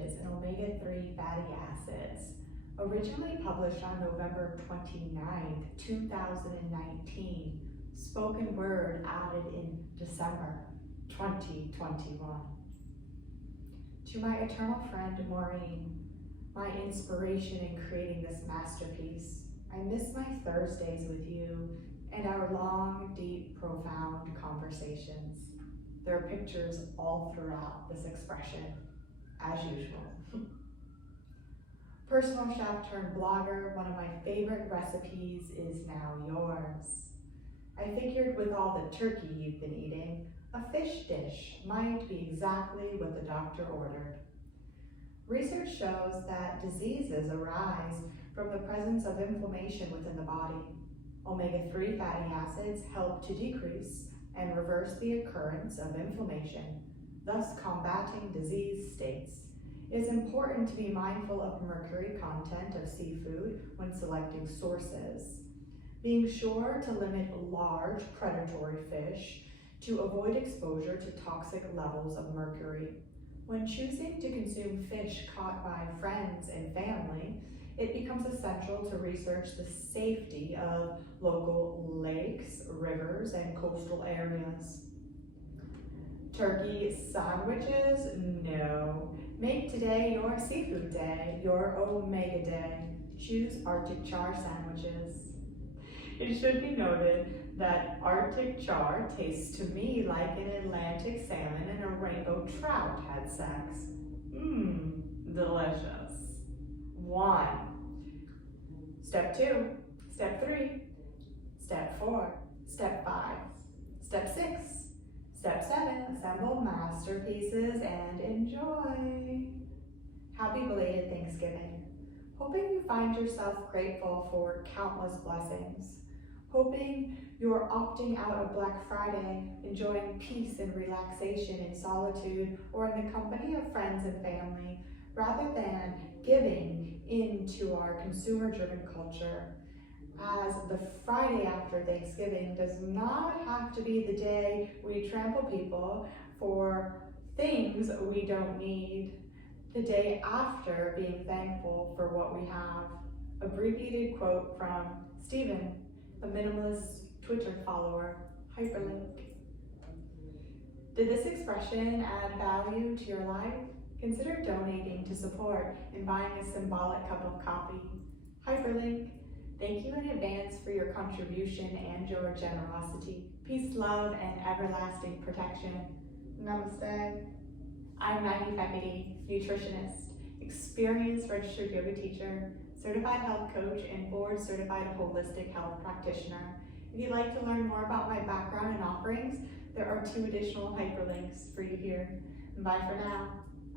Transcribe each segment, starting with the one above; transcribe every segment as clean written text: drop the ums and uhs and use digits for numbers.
sandwiches and omega-3 fatty acids. Originally published on November 29th, 2019, spoken word added in December 2021. To my eternal friend Maureen, my inspiration in creating this masterpiece, I miss my Thursdays with you and our long, deep, profound conversations. There are pictures all throughout this expression, as usual. Personal chef turned blogger, one of my favorite recipes is now yours. I figured with all the turkey you've been eating, a fish dish might be exactly what the doctor ordered. Research shows that diseases arise from the presence of inflammation within the body. Omega-3 fatty acids help to decrease and reverse the occurrence of inflammation, thus combating disease states. It is important to be mindful of mercury content of seafood when selecting sources. Being sure to limit large predatory fish to avoid exposure to toxic levels of mercury. When choosing to consume fish caught by friends and family, it becomes essential to research the safety of local lakes, rivers, and coastal areas. Turkey sandwiches? No. Make today your seafood day, your omega day. Choose Arctic Char sandwiches. It should be noted that Arctic Char tastes to me like an Atlantic salmon and a rainbow trout had sex. Delicious. 1. Step 2, Step 3, Step 4, Step 5, Step 6, Step 7, assemble masterpieces and enjoy. Happy belated Thanksgiving. Hoping you find yourself grateful for countless blessings. Hoping you're opting out of Black Friday, enjoying peace and relaxation in solitude or in the company of friends and family, rather than giving into our consumer-driven culture, as the Friday after Thanksgiving does not have to be the day we trample people for things we don't need. The day after being thankful for what we have. Abbreviated quote from Stephen, a minimalist Twitter follower, hyperlink. Did this expression add value to your life? Consider donating to support and buying a symbolic cup of coffee. Hyperlink. Thank you in advance for your contribution and your generosity. Peace, love, and everlasting protection. Namaste. I'm Maggie Fecity, nutritionist, experienced registered yoga teacher, certified health coach, and board certified holistic health practitioner. If you'd like to learn more about my background and offerings, there are 2 additional hyperlinks for you here. Bye for now.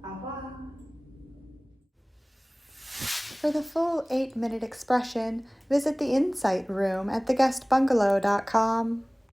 Au revoir. For the full 8-minute expression, visit the Insight Room at theguestbungalow.com.